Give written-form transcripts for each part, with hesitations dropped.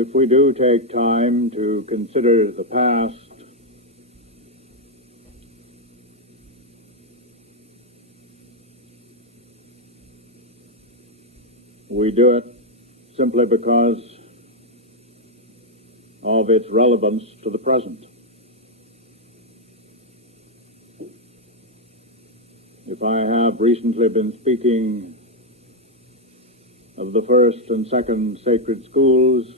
If we do take time to consider the past, we do it simply because of its relevance to the present. If I have recently been speaking of the first and second sacred schools,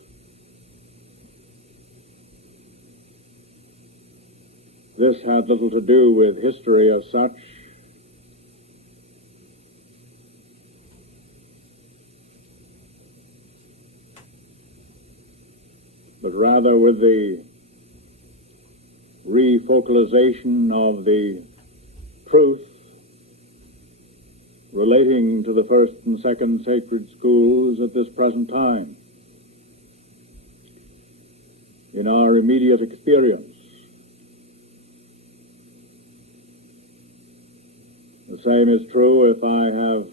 this had little to do with history as such, but rather with the refocalization of the truth relating to the first and second sacred schools at this present time in our immediate experience. The same is true if I have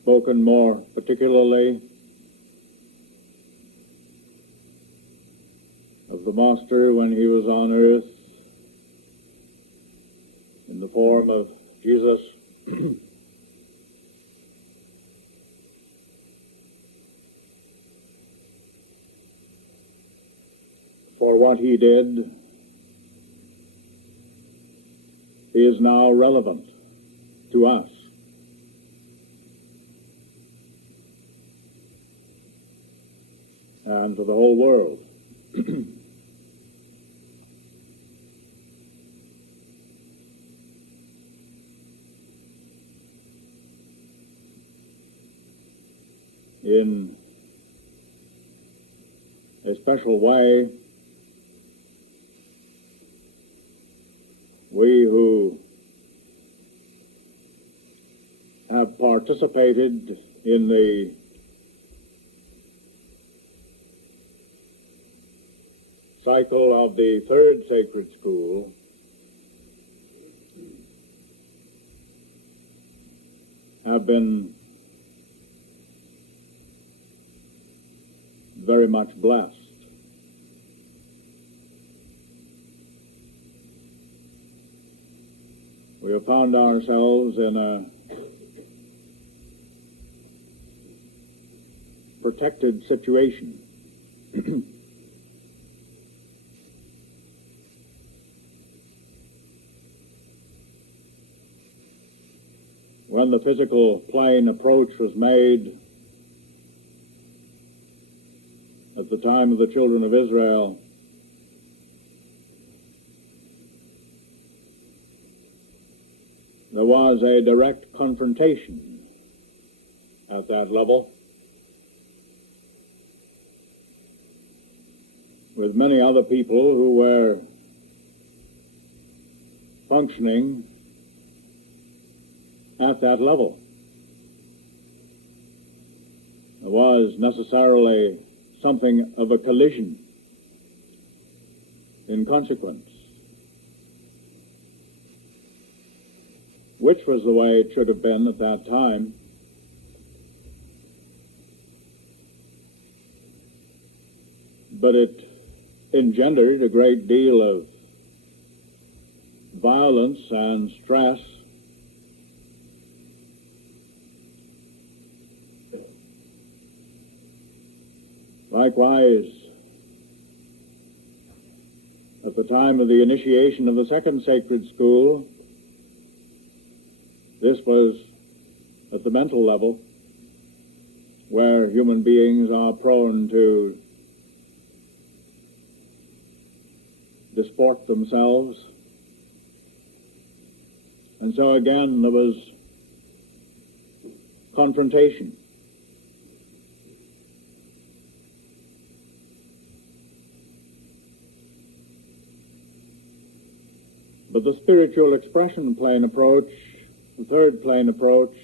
spoken more particularly of the Master when he was on earth in the form of Jesus. For what he did is now relevant to us. And to the whole world. In a special way, we who have participated in the cycle of the third sacred school have been very much blessed. We have found ourselves in a protected situation. When the physical plane approach was made at the time of the children of Israel, there was a direct confrontation at that level with many other people who were functioning at that level. There was necessarily something of a collision in consequence, which was the way it should have been at that time. But it engendered a great deal of violence and stress. Likewise, at the time of the initiation of the second sacred school, this was at the mental level, where human beings are prone to disport themselves. And so again, there was confrontation. But the spiritual expression plane approach, the third plane approach,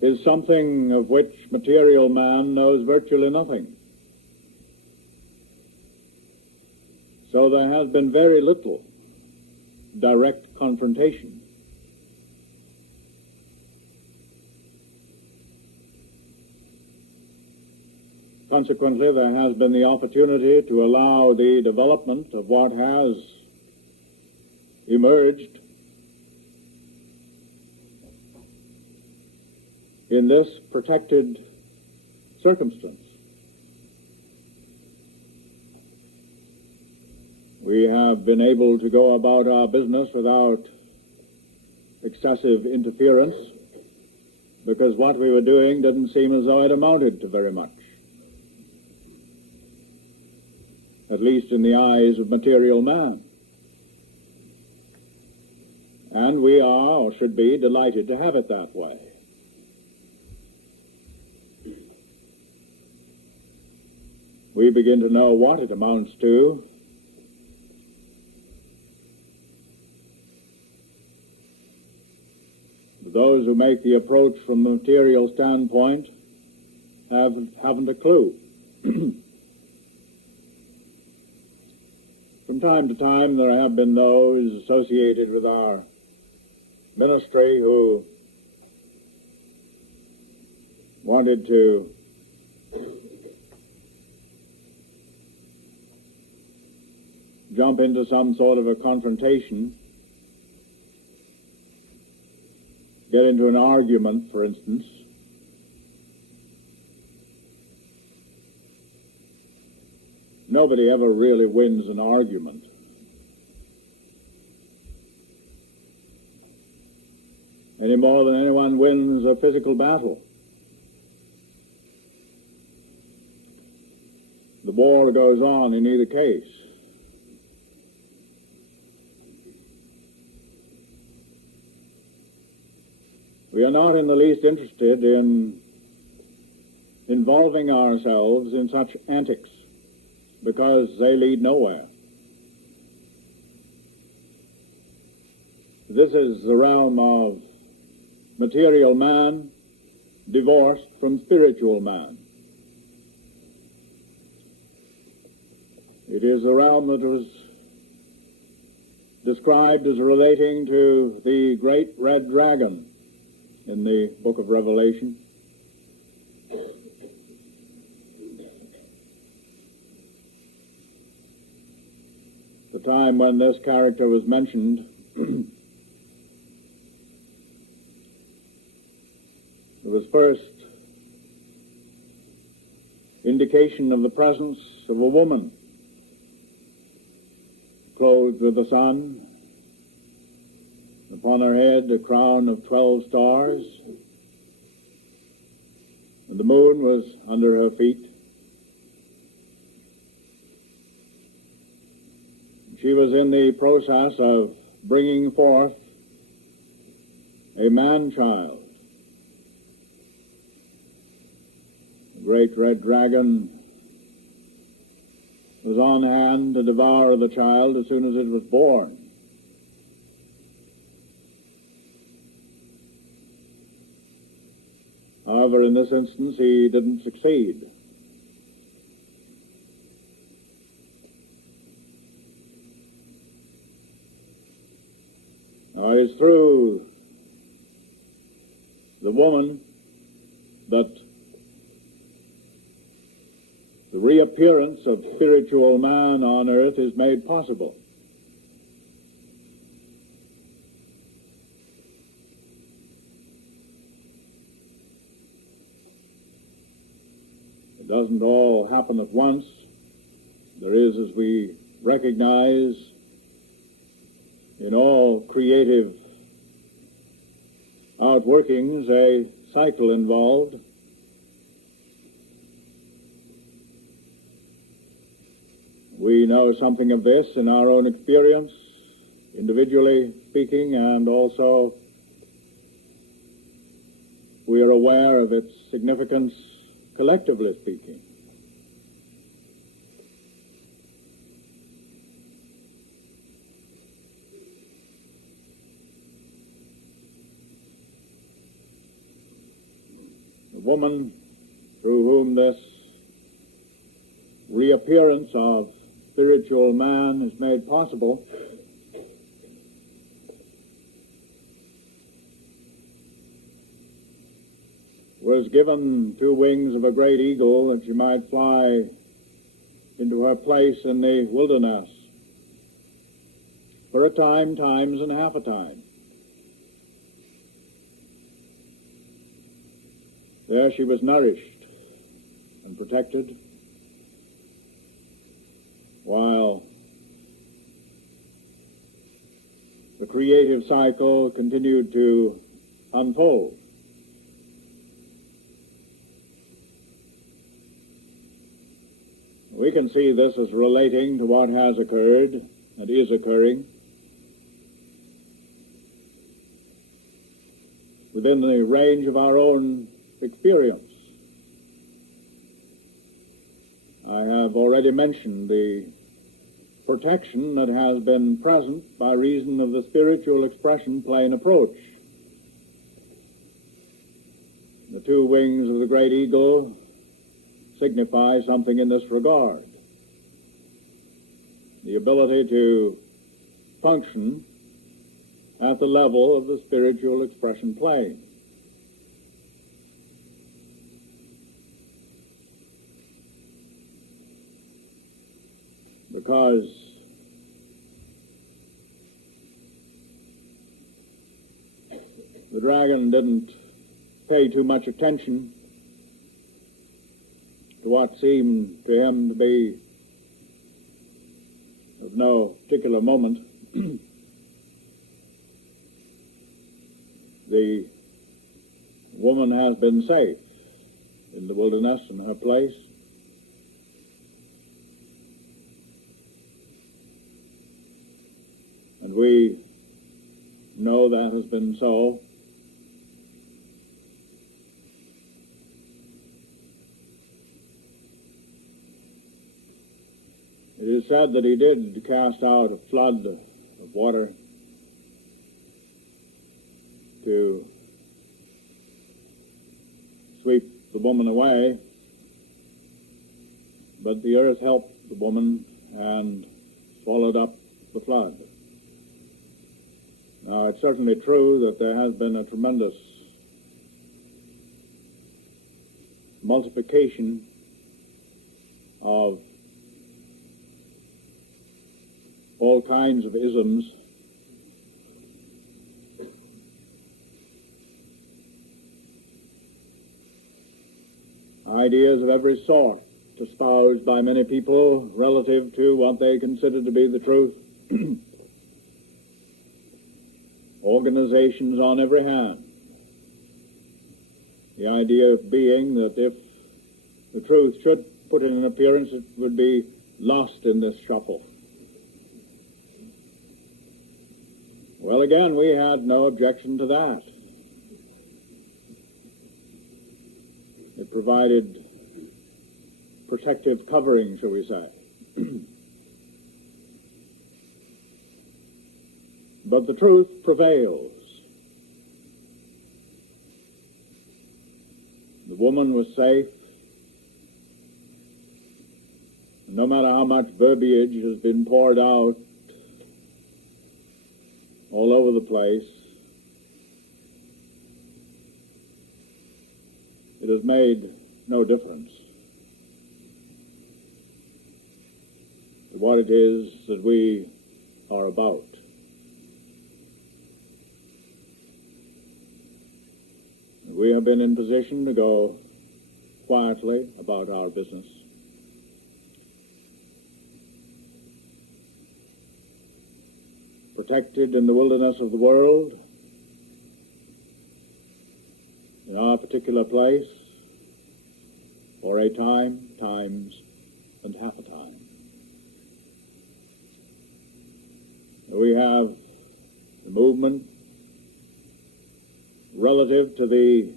is something of which material man knows virtually nothing. So there has been very little direct confrontation. Consequently, there has been the opportunity to allow the development of what has emerged in this protected circumstance. We have been able to go about our business without excessive interference because what we were doing didn't seem as though it amounted to very much, at least in the eyes of material man. And we are, or should be, delighted to have it that way. We begin to know what it amounts to those who make the approach from the material standpoint haven't a clue. From time to time, there have been those associated with our ministry who wanted to jump into some sort of a confrontation, get into an argument, for instance. Nobody ever really wins an argument. Any more than anyone wins a physical battle. The war goes on in either case. We are not in the least interested in involving ourselves in such antics because they lead nowhere. This is the realm of material man divorced from spiritual man. It is a realm that was described as relating to the great red dragon in the book of Revelation. The time when this character was mentioned, it was first indication of the presence of a woman clothed with the sun, upon her head a crown of 12 stars, and the moon was under her feet. She was in the process of bringing forth a man-child. The great red dragon was on hand to devour the child as soon as it was born. However, in this instance, he didn't succeed. Now, it is through the woman that the reappearance of spiritual man on earth is made possible. It doesn't all happen at once. There is, as we recognize, in all creative outworkings, a cycle involved. We know something of this in our own experience, individually speaking, and also we are aware of its significance collectively speaking. The woman through whom this reappearance of spiritual man is made possible was given 2 wings of a great eagle that she might fly into her place in the wilderness for a time, times, and half a time. There she was nourished and protected, while the creative cycle continued to unfold. We can see this as relating to what has occurred and is occurring within the range of our own experience. I have already mentioned the protection that has been present by reason of the spiritual expression plane approach. The 2 wings of the great eagle signify something in this regard. The ability to function at the level of the spiritual expression plane. Because the dragon didn't pay too much attention to what seemed to him to be of no particular moment. The woman has been safe in the wilderness in her place. And we know that has been so. It is said that he did cast out a flood of water to sweep the woman away, but the earth helped the woman and swallowed up the flood. Now, it's certainly true that there has been a tremendous multiplication of all kinds of isms ideas of every sort espoused by many people relative to what they consider to be the truth. Organizations on every hand. The idea being that if the truth should put in an appearance, it would be lost in this shuffle. Well, again, we had no objection to that. It provided protective covering, shall we say. But the truth prevails. The woman was safe. No matter how much verbiage has been poured out all over the place, it has made no difference to what it is that we are about. We have been in position to go quietly about our business. Protected in the wilderness of the world, in our particular place, for a time, times, and half a time. We have the movement relative to the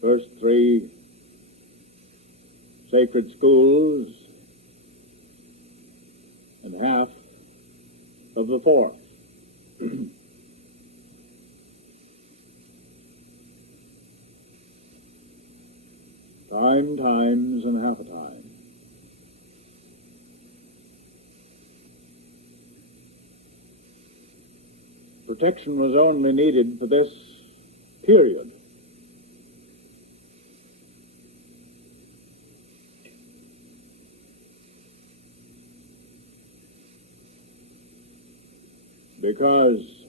first 3 sacred schools and half of the 4th. Time, times, and half a time. Protection was only needed for this period. because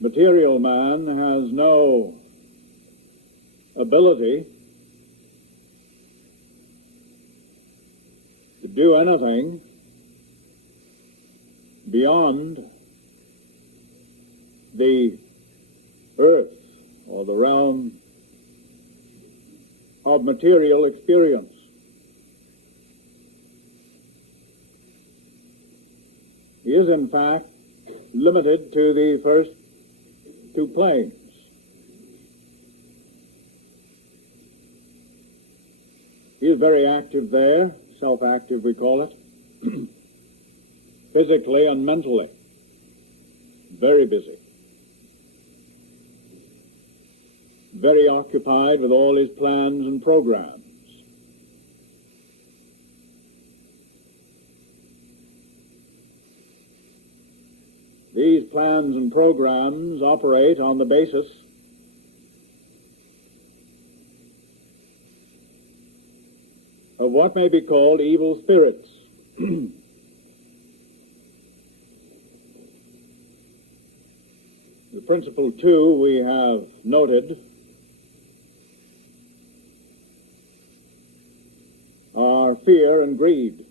material man has no ability to do anything beyond the earth or the realm of material experience. He is, in fact, limited to the first two planes. He is very active there, self-active we call it, physically and mentally, very busy, very occupied with all his plans and programs. These plans and programs operate on the basis of what may be called evil spirits. The principal two we have noted are fear and greed.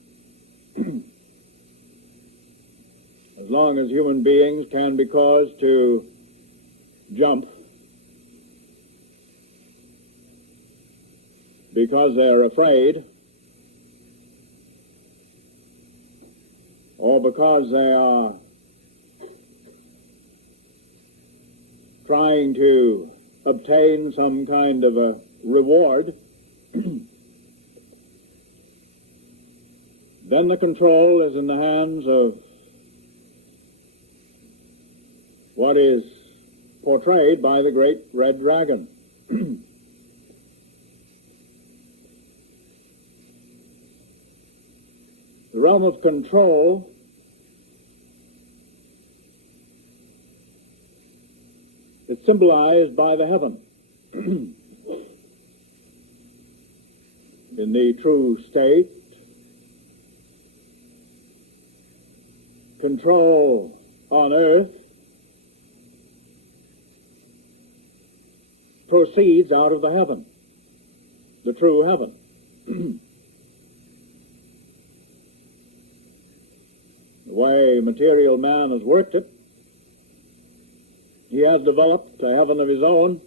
As long as human beings can be caused to jump because they're afraid, or because they are trying to obtain some kind of a reward, then the control is in the hands of what is portrayed by the great red dragon. The realm of control is symbolized by the heaven. In the true state, control on earth proceeds out of the heaven, the true heaven. The way material man has worked it, he has developed a heaven of his own,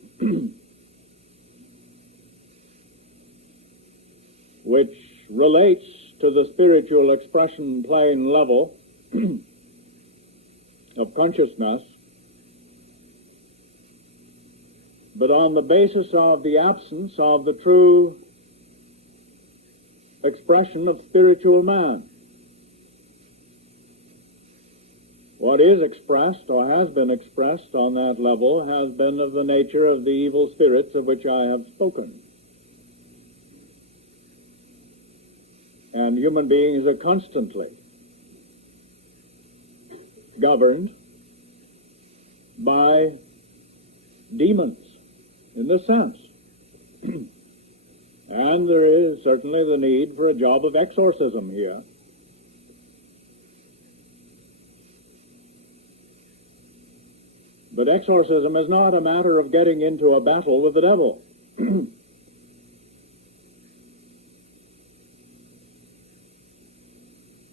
which relates to the spiritual expression plane level of consciousness, but on the basis of the absence of the true expression of spiritual man. What is expressed, or has been expressed on that level, has been of the nature of the evil spirits of which I have spoken. And human beings are constantly governed by demons, in this sense. And there is certainly the need for a job of exorcism here. But exorcism is not a matter of getting into a battle with the devil.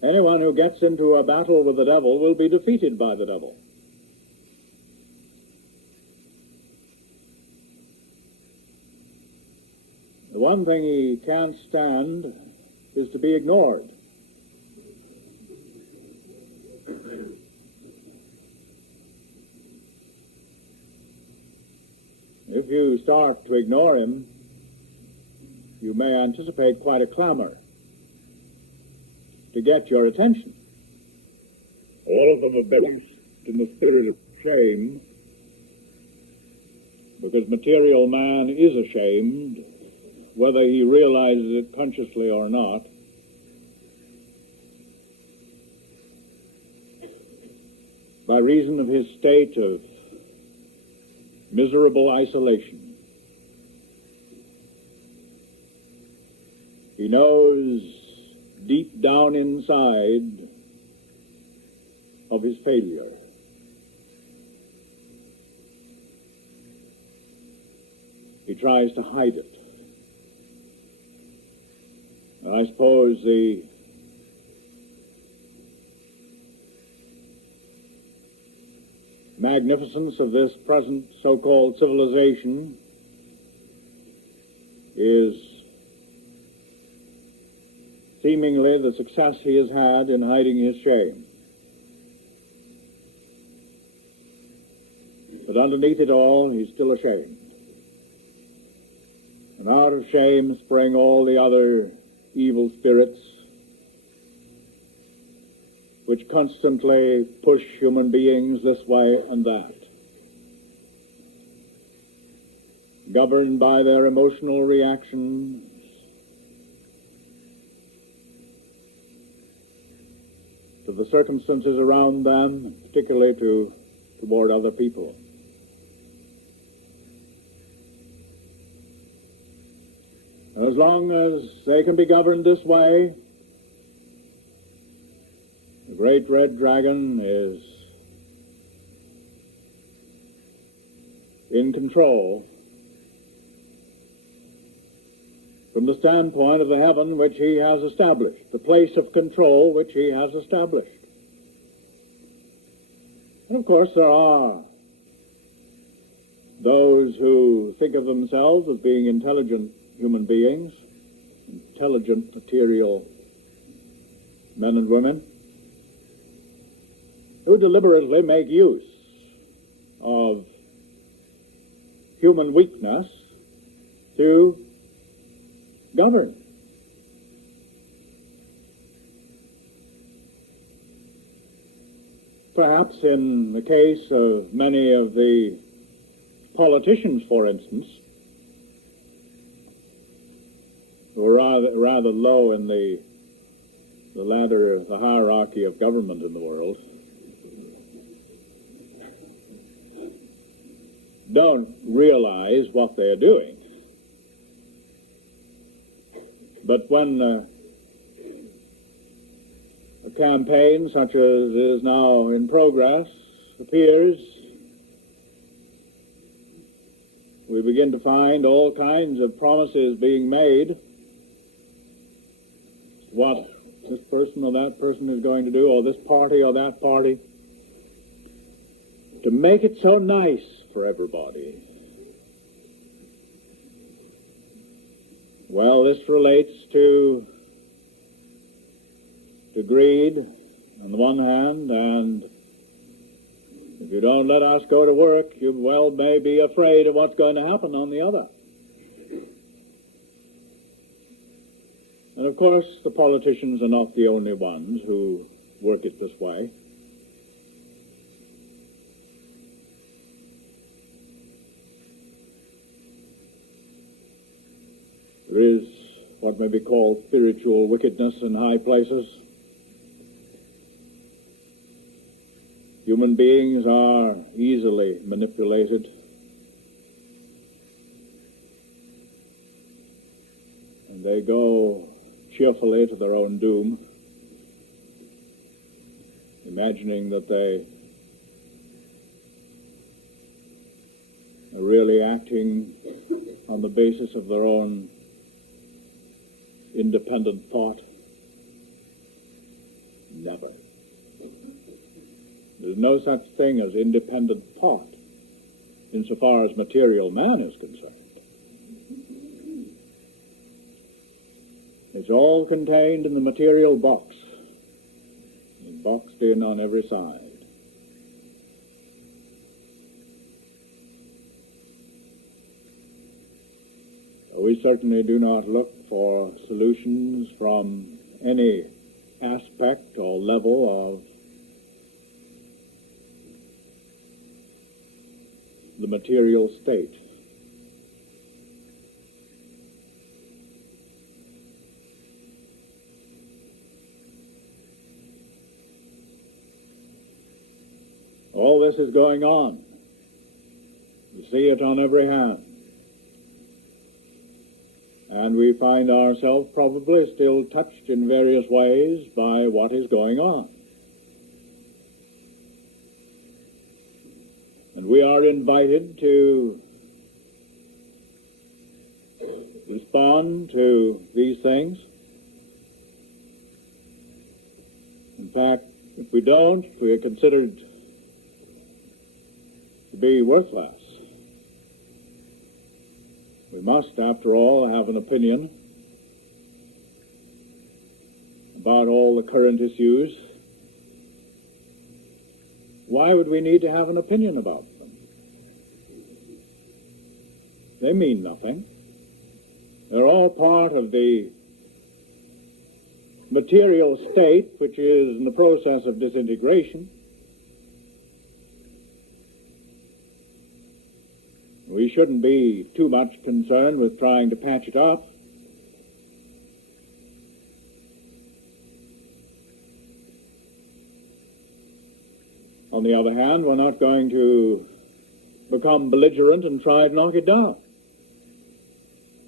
Anyone who gets into a battle with the devil will be defeated by the devil. The one thing he can't stand is to be ignored. If you start to ignore him, you may anticipate quite a clamor to get your attention. All of them have been used in the spirit of shame, because material man is ashamed, whether he realizes it consciously or not. By reason of his state of miserable isolation. He knows deep down inside of his failure. He tries to hide it. And I suppose the magnificence of this present so-called civilization is seemingly the success he has had in hiding his shame. But underneath it all, he's still ashamed. And out of shame spring all the other evil spirits which constantly push human beings this way and that, governed by their emotional reactions, to the circumstances around them, particularly toward other people. And as long as they can be governed this way, the great red dragon is in control from the standpoint of the heaven which he has established, the place of control which he has established. And of course there are those who think of themselves as being intelligent human beings, intelligent material men and women, who deliberately make use of human weakness to govern. Perhaps in the case of many of the politicians, for instance, who are rather low in the ladder, the hierarchy of government in the world, don't realize what they're doing. But when a campaign such as is now in progress appears, we begin to find all kinds of promises being made, what this person or that person is going to do, or this party or that party, to make it so nice for everybody. Well, this relates to greed on the one hand, and if you don't let us go to work, you well may be afraid of what's going to happen on the other. And of course, the politicians are not the only ones who work it this way. There is what may be called spiritual wickedness in high places. Human beings are easily manipulated. And they go cheerfully to their own doom, imagining that they are really acting on the basis of their own independent thought. Never. There's no such thing as independent thought insofar as material man is concerned. It's all contained in the material box. It's boxed in on every side. We certainly do not look for solutions from any aspect or level of the material state. All this is going on. You see it on every hand. and we find ourselves probably still touched in various ways by what is going on. And we are invited to respond to these things. In fact, if we don't, we are considered to be worthless. We must, after all, have an opinion about all the current issues. Why would we need to have an opinion about them? They mean nothing. They're all part of the material state, which is in the process of disintegration. We shouldn't be too much concerned with trying to patch it up. On the other hand, we're not going to become belligerent and try to knock it down.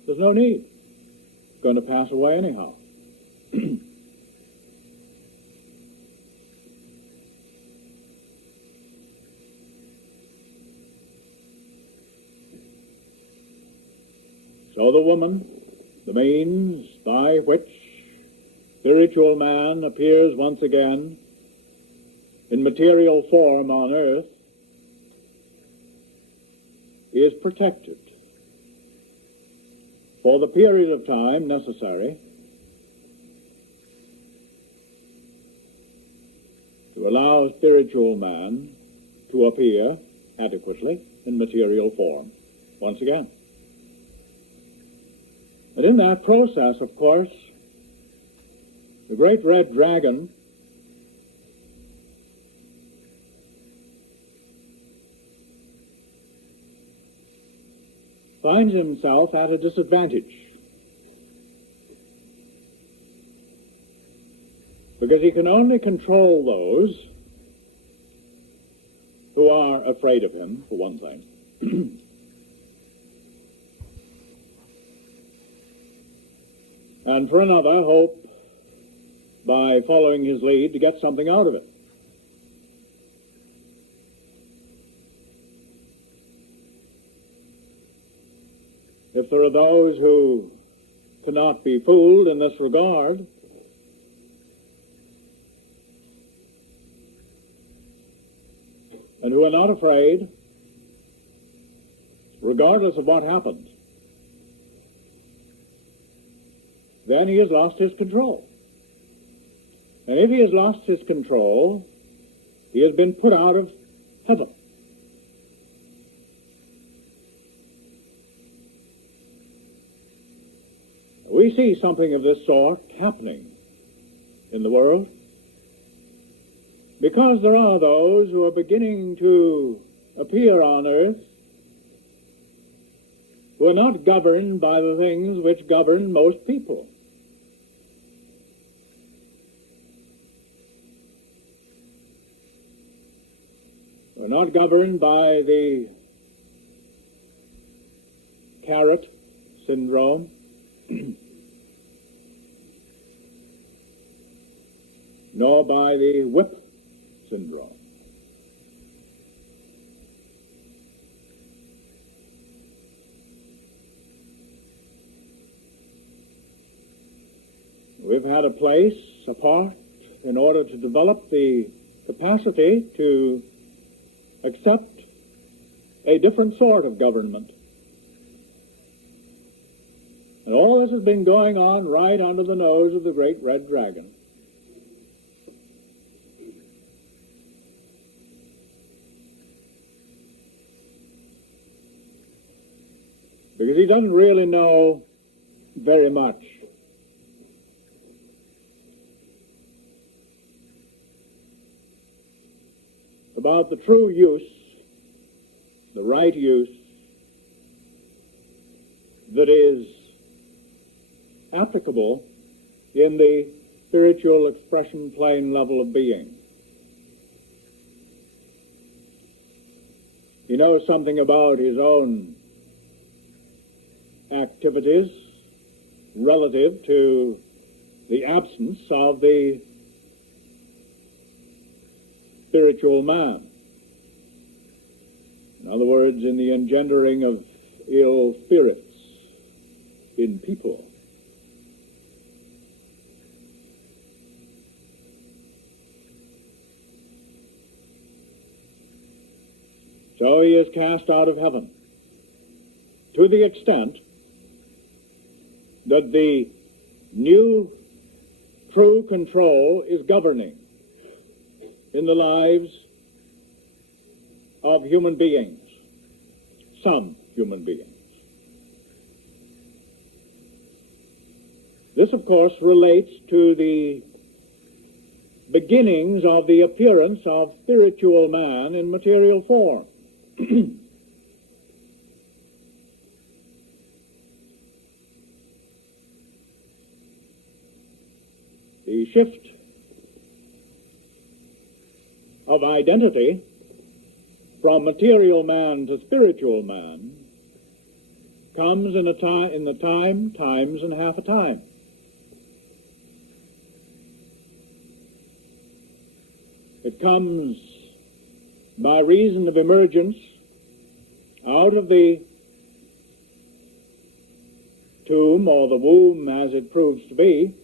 There's no need. It's going to pass away anyhow. So the woman, the means by which spiritual man appears once again in material form on earth, is protected for the period of time necessary to allow spiritual man to appear adequately in material form once again. And in that process, of course, the great red dragon finds himself at a disadvantage, because he can only control those who are afraid of him, for one thing. And for another, hope, by following his lead, to get something out of it. If there are those who cannot be fooled in this regard, and who are not afraid, regardless of what happens, then he has lost his control. And if he has lost his control, he has been put out of heaven. We see something of this sort happening in the world, because there are those who are beginning to appear on earth who are not governed by the things which govern most people. We're not governed by the carrot syndrome, nor by the whip syndrome. We've had a place apart in order to develop the capacity to accept a different sort of government. And all this has been going on right under the nose of the great red dragon. Because he doesn't really know very much about the true use, the right use, that is applicable in the spiritual expression plane level of being. He knows something about his own activities relative to the absence of the spiritual man. In other words, in the engendering of ill spirits in people. So he is cast out of heaven, to the extent that the new true control is governing in the lives of human beings, some human beings. This, of course, relates to the beginnings of the appearance of spiritual man in material form. The shift of identity from material man to spiritual man comes in the times and half a time. It comes by reason of emergence out of the tomb, or the womb as it proves to be,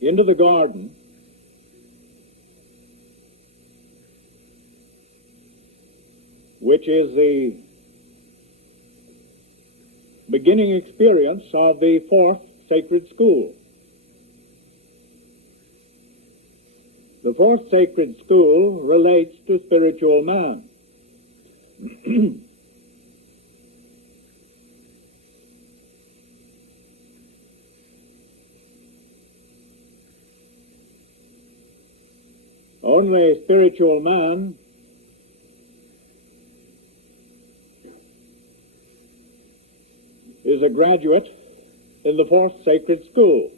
into the garden, which is the beginning experience of the fourth sacred school. The fourth sacred school relates to spiritual man. Only spiritual man is a graduate in the fourth sacred school.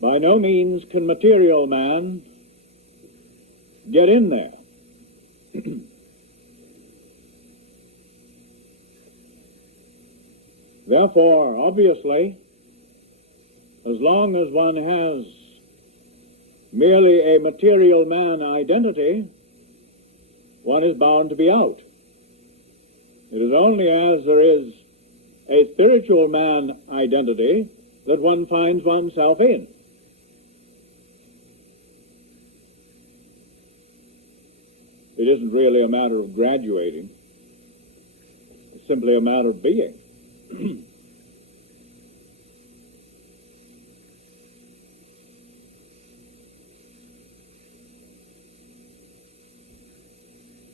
By no means can material man get in there. Therefore, obviously, as long as one has merely a material man identity, one is bound to be out. It is only as there is a spiritual man identity that one finds oneself in. It isn't really a matter of graduating. It's simply a matter of being.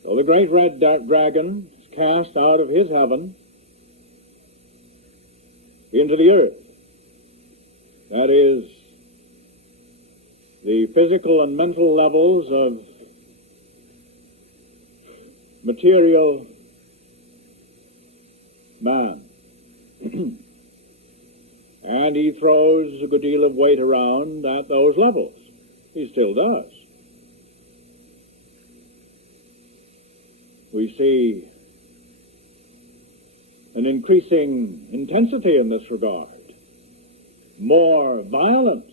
So the great red dragon is cast out of his heaven into the earth. That is, the physical and mental levels of material man. And he throws a good deal of weight around at those levels. He still does. We see an increasing intensity in this regard. More violence.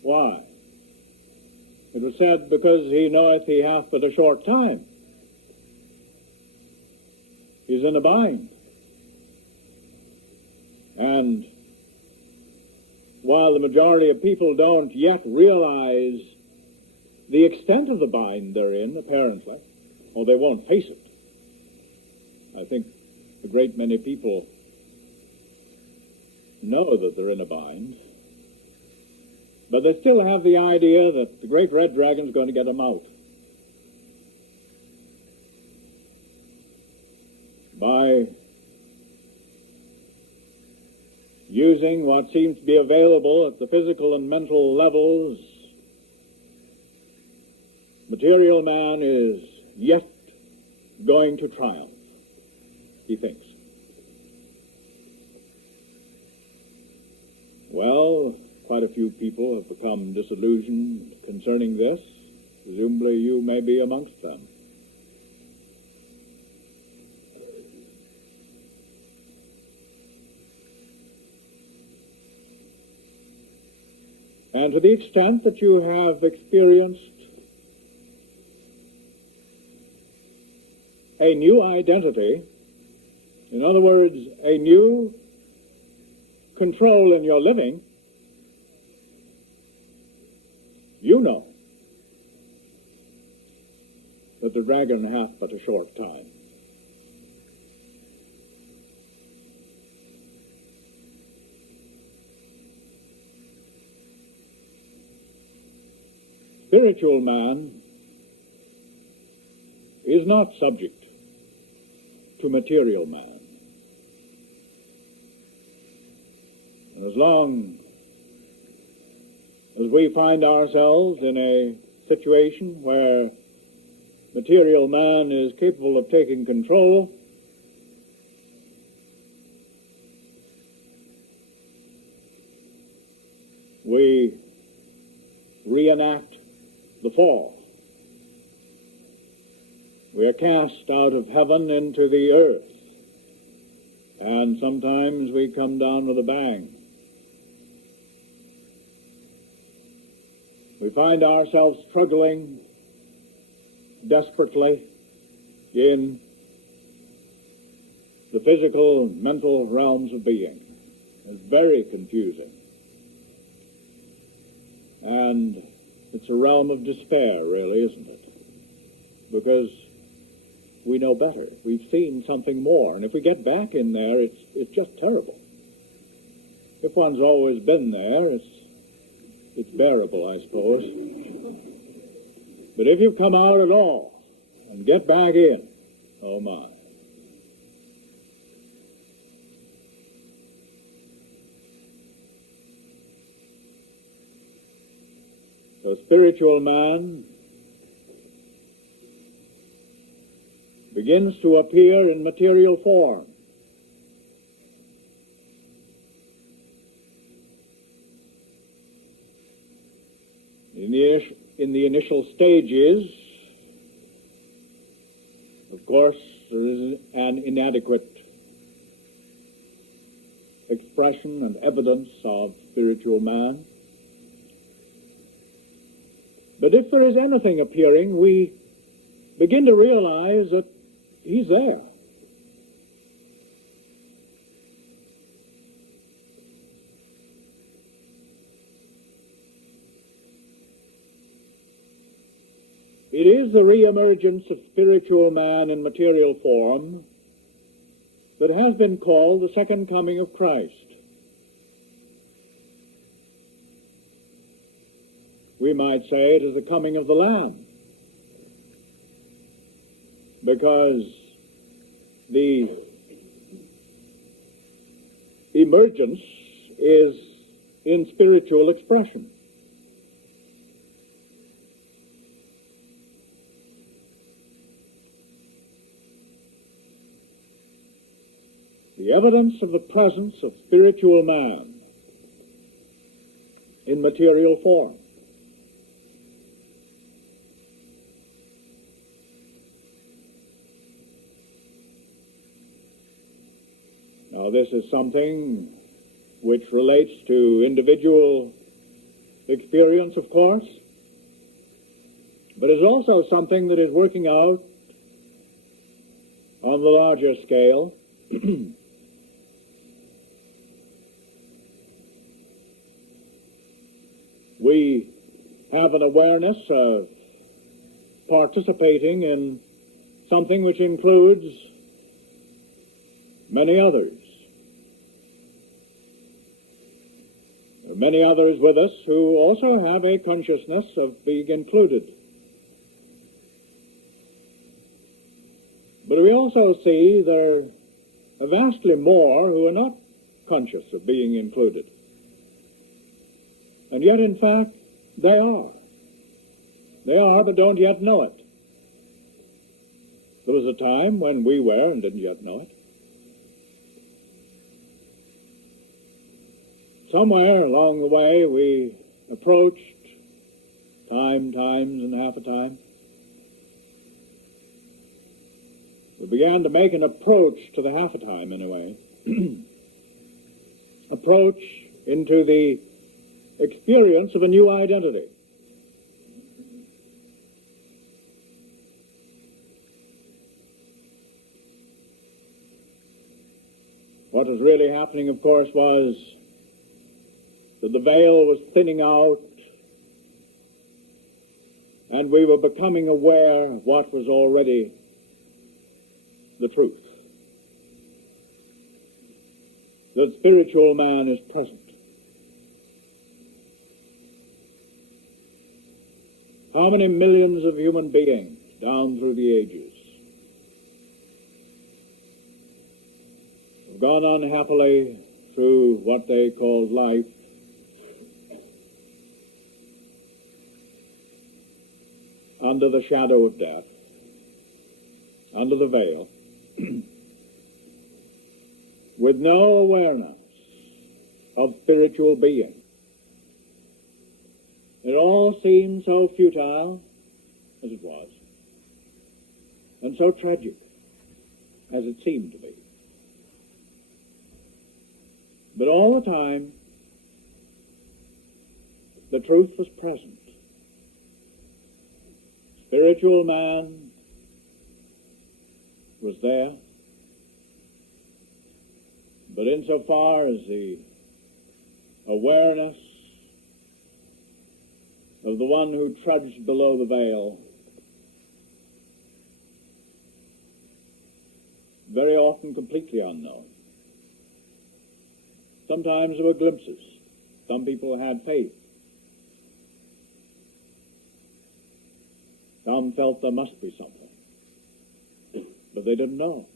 Why? It was said, because he knoweth he hath but a short time. He's in a bind. And while the majority of people don't yet realize the extent of the bind they're in, apparently, or they won't face it, I think a great many people know that they're in a bind, but they still have the idea that the great red dragon's going to get them out. By using what seems to be available at the physical and mental levels, material man is yet going to triumph, he thinks. Well, quite a few people have become disillusioned concerning this. Presumably you may be amongst them. And to the extent that you have experienced a new identity, in other words, a new control in your living, you know that the dragon hath but a short time. Spiritual man is not subject to material man. And as long as we find ourselves in a situation where material man is capable of taking control, we reenact the fall. We are cast out of heaven into the earth, and sometimes we come down with a bang. We find ourselves struggling desperately in the physical and mental realms of being. It's very confusing. And it's a realm of despair, really, isn't it? Because we know better. We've seen something more. And if we get back in there, it's just terrible. If one's always been there, it's bearable, I suppose. But if you come out at all and get back in, oh my. So spiritual man begins to appear in material form. In the initial stages, of course, there is an inadequate expression and evidence of spiritual man. But if there is anything appearing, we begin to realize that he's there. It is the reemergence of spiritual man in material form that has been called the second coming of Christ. We might say it is the coming of the Lamb, because the emergence is in spiritual expression. The evidence of the presence of spiritual man in material form. Now, this is something which relates to individual experience, of course, but is also something that is working out on the larger scale. We have an awareness of participating in something which includes many others. There are many others with us who also have a consciousness of being included. But we also see there are vastly more who are not conscious of being included. And yet, in fact, they are. They are, but don't yet know it. There was a time when we were and didn't yet know it. Somewhere along the way, we approached times and half a time. We began to make an approach to the half a time, anyway. Approach into the experience of a new identity. What was really happening, of course, was that the veil was thinning out, and we were becoming aware of what was already the truth. The spiritual man is present. How many millions of human beings down through the ages have gone unhappily through what they called life, under the shadow of death, under the veil, with no awareness of spiritual being. It all seemed so futile, as it was, and so tragic, as it seemed to be. But all the time, the truth was present. Spiritual man was there, but insofar as the awareness of the one who trudged below the veil, very often completely unknown. Sometimes there were glimpses. Some people had faith. Some felt there must be something, but they didn't know.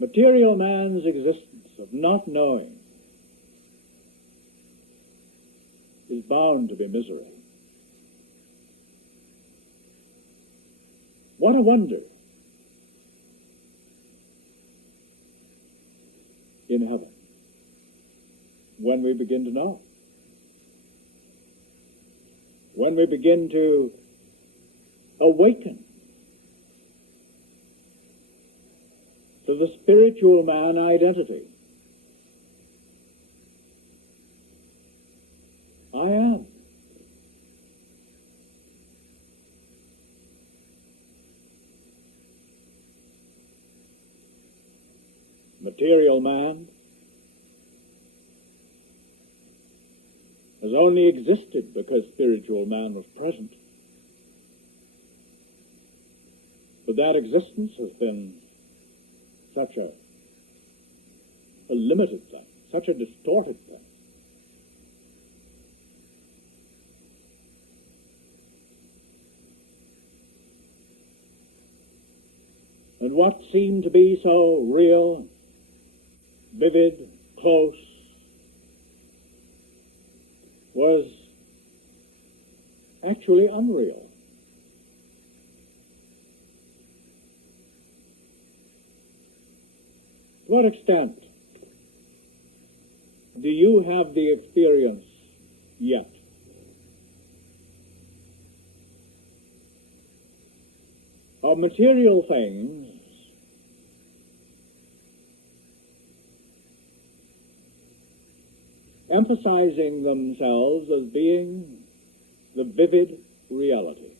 Material man's existence of not knowing is bound to be misery. What a wonder in heaven when we begin to know. When we begin to awaken to the spiritual man identity. I am. Material man has only existed because spiritual man was present. But that existence has been such a limited thing, such a distorted thing. And what seemed to be so real, vivid, close, was actually unreal. To what extent do you have the experience yet of material things emphasizing themselves as being the vivid reality?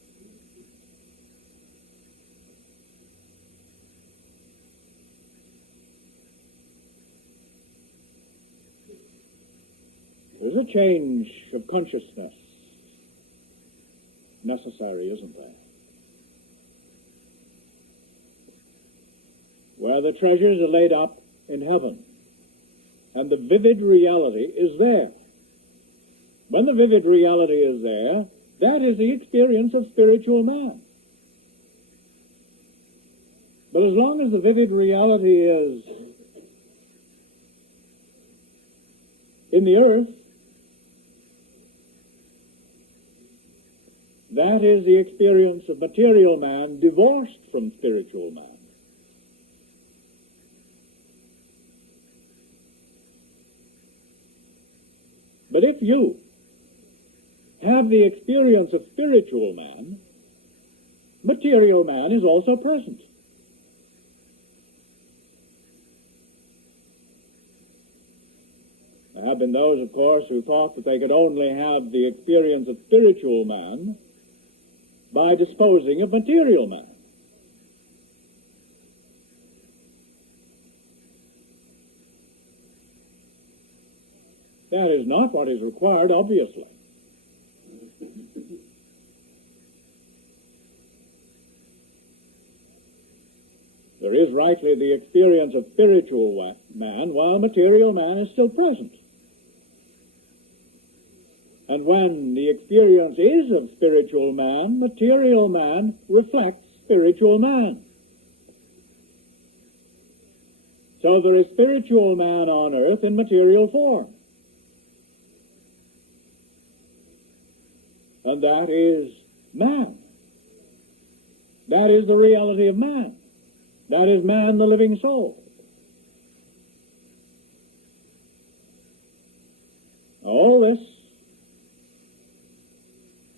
There's a change of consciousness necessary, isn't there? Where the treasures are laid up in heaven, and the vivid reality is there. When the vivid reality is there, that is the experience of spiritual man. But as long as the vivid reality is in the earth, that is the experience of material man divorced from spiritual man. But if you have the experience of spiritual man, material man is also present. have been those, of course, who thought that they could only have the experience of spiritual man by disposing of material man. That is not what is required, obviously. There is rightly the experience of spiritual man while material man is still present. And when the experience is of spiritual man, material man reflects spiritual man. So there is spiritual man on earth in material form. And that is man. That is the reality of man. That is man, the living soul. All this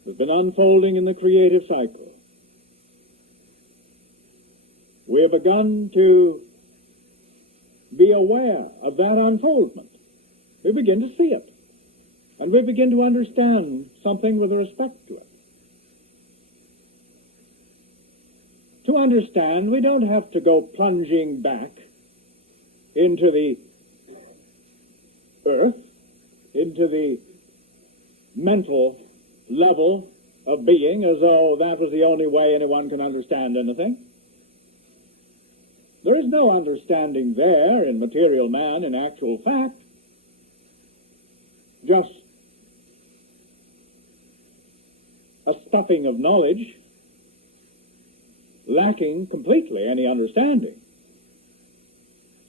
has been unfolding in the creative cycle. We have begun to be aware of that unfoldment. We begin to see it. And we begin to understand something with respect to it. To understand, we don't have to go plunging back into the earth, into the mental level of being, as though that was the only way anyone can understand anything. There is no understanding there in material man in actual fact. Just a stuffing of knowledge, lacking completely any understanding.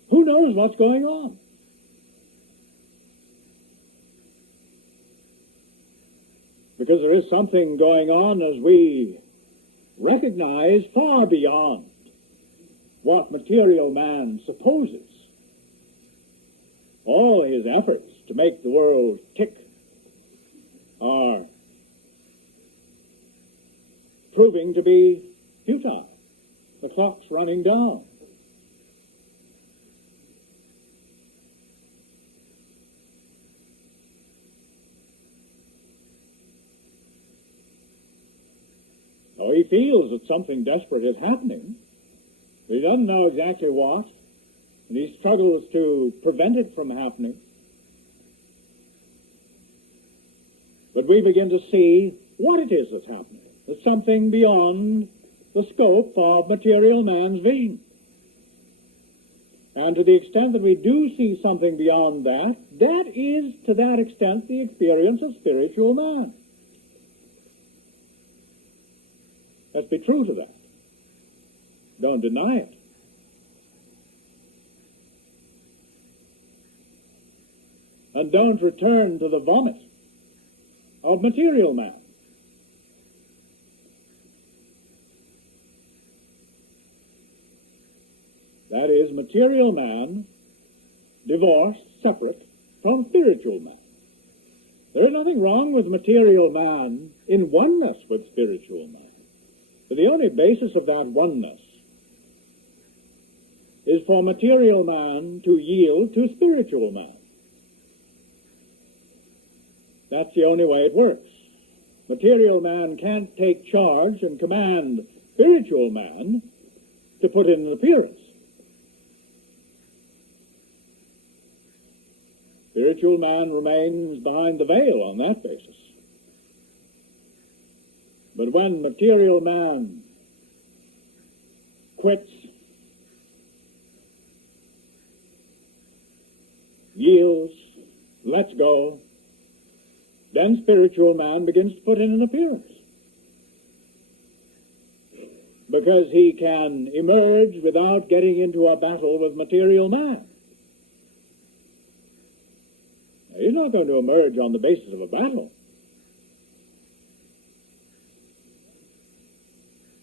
Who knows what's going on? Because there is something going on, as we recognize, far beyond what material man supposes. All his efforts to make the world tick are proving to be futile. The clock's running down. Oh, he feels that something desperate is happening. He doesn't know exactly what, and he struggles to prevent it from happening. But we begin to see what it is that's happening. It's something beyond the scope of material man's vision. And to the extent that we do see something beyond that, that is, to that extent, the experience of spiritual man. Let's be true to that. Don't deny it. And don't return to the vomit of material man. That is, material man divorced, separate from spiritual man. There is nothing wrong with material man in oneness with spiritual man. But the only basis of that oneness is for material man to yield to spiritual man. That's the only way it works. Material man can't take charge and command spiritual man to put in an appearance. Spiritual man remains behind the veil on that basis. But when material man quits, yields, lets go, then spiritual man begins to put in an appearance. Because he can emerge without getting into a battle with material man. Now, he's not going to emerge on the basis of a battle.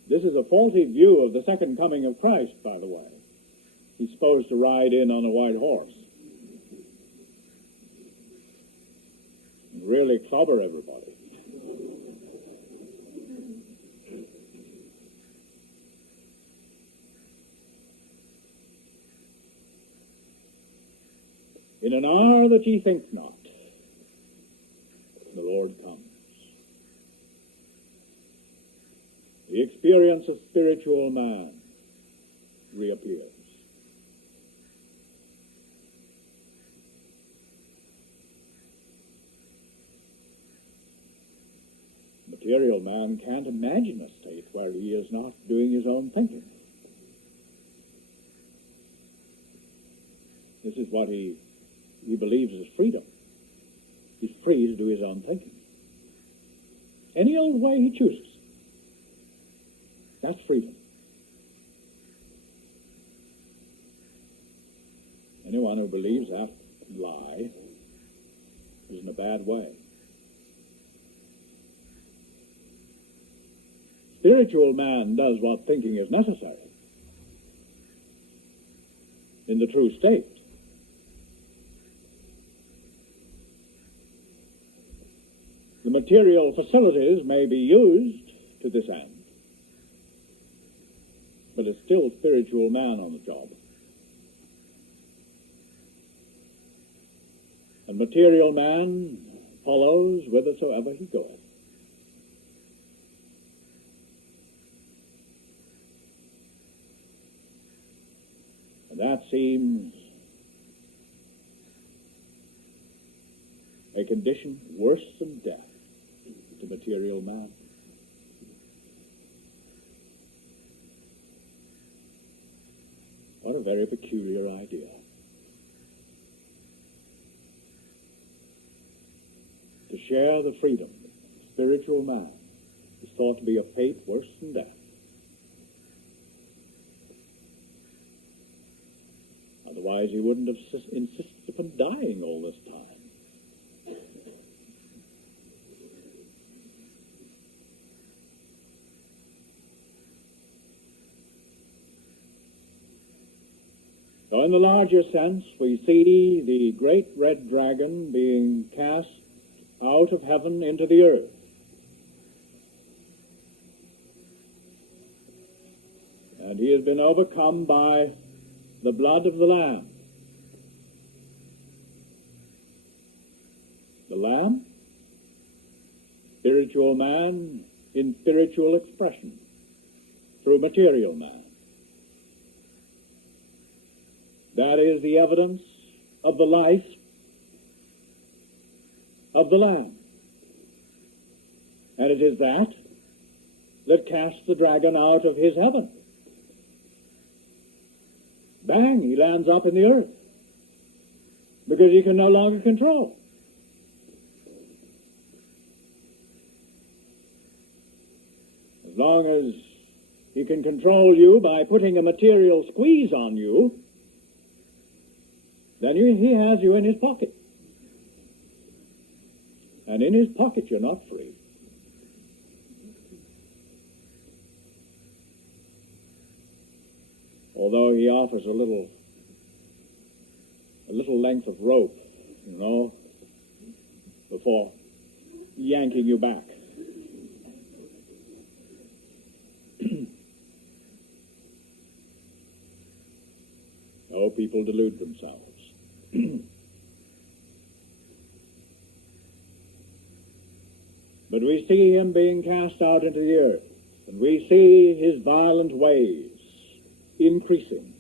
This is a faulty view of the second coming of Christ, by the way. He's supposed to ride in on a white horse and really clobber everybody. In In an hour that ye think not, the Lord comes. The experience of spiritual man reappears. Material man can't imagine a state where he is not doing his own thinking. This is what he believes is freedom. He's free to do his own thinking. Any old way he chooses. That's freedom. Anyone who believes that lie is in a bad way. Spiritual man does what thinking is necessary in the true state. The material facilities may be used to this end, but it's still spiritual man on the job. And material man follows whithersoever he goeth. And that seems a condition worse than death to material man. What a very peculiar idea. To share the freedom of spiritual man is thought to be a fate worse than death. Otherwise he wouldn't have insisted upon dying all this time. So in the larger sense, we see the great red dragon being cast out of heaven into the earth. And he has been overcome by the blood of the Lamb. The Lamb, spiritual man in spiritual expression through material man. That is the evidence of the life of the Lamb. And it is that casts the dragon out of his heaven. Bang, he lands up in the earth because he can no longer control. As long as he can control you by putting a material squeeze on you, then he has you in his pocket. And in his pocket you're not free. Although he offers a little length of rope, before yanking you back. Oh, people delude themselves. But we see him being cast out into the earth, and we see his violent ways increasing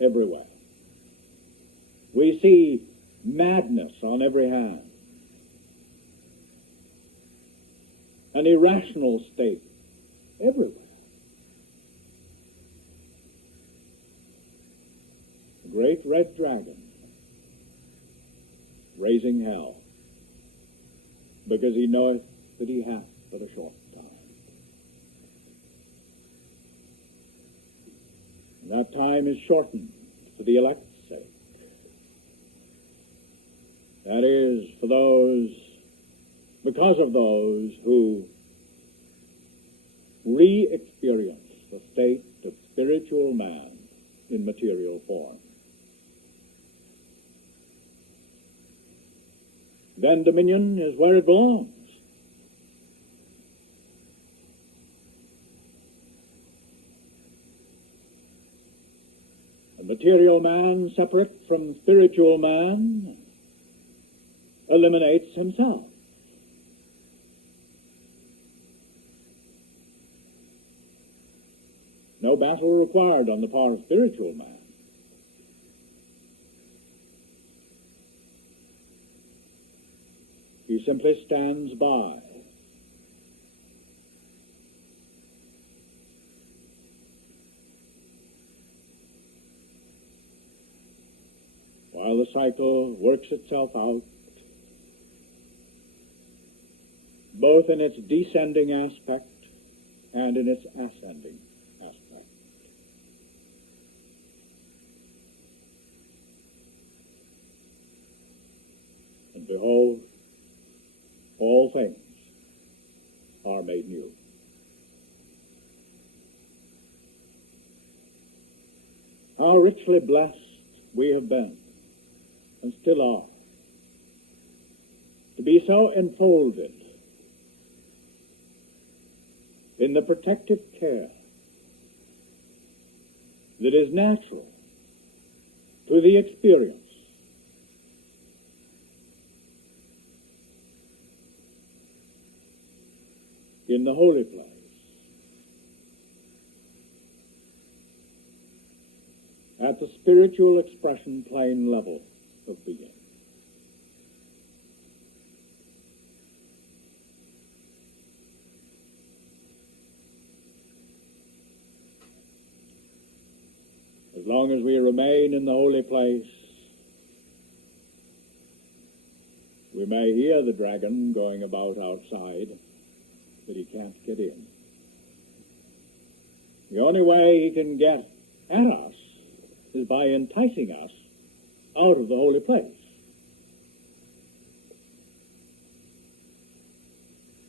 everywhere. We see madness on every hand, an irrational state everywhere. The great red dragon raising hell, because he knoweth that he hath but a short time. And that time is shortened for the elect's sake. That is, for those, because of those who re-experience the state of spiritual man in material form. Then dominion is where it belongs. And Material man, separate from spiritual man, eliminates himself. No battle required on the part of spiritual man. He simply stands by. While the cycle works itself out, both in its descending aspect and in its ascending aspect. And behold, all things are made new. How richly blessed we have been, and still are, to be so enfolded in the protective care that is natural to the experience in the holy place. At the spiritual expression plane level of being. As long as we remain in the holy place, we may hear the dragon going about outside, but he can't get in. The only way he can get at us is by enticing us out of the holy place.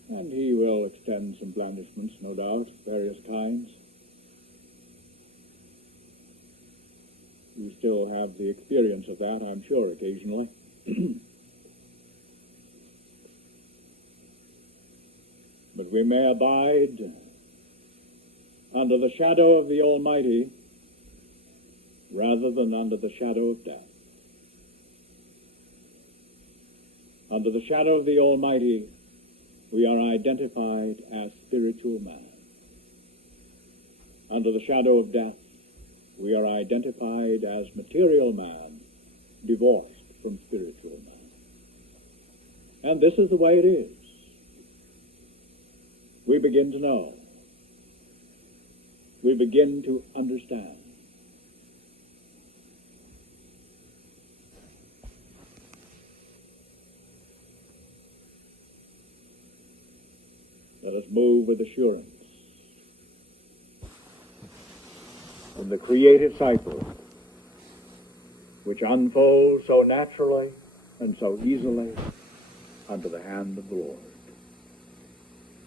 And he will extend some blandishments, no doubt, various kinds. You still have the experience of that, I'm sure, occasionally. But we may abide under the shadow of the Almighty rather than under the shadow of death. Under the shadow of the Almighty, we are identified as spiritual man. Under the shadow of death, we are identified as material man, divorced from spiritual man. And this is the way it is. We begin to know. We begin to understand. Let us move with assurance in the creative cycle which unfolds so naturally and so easily under the hand of the Lord.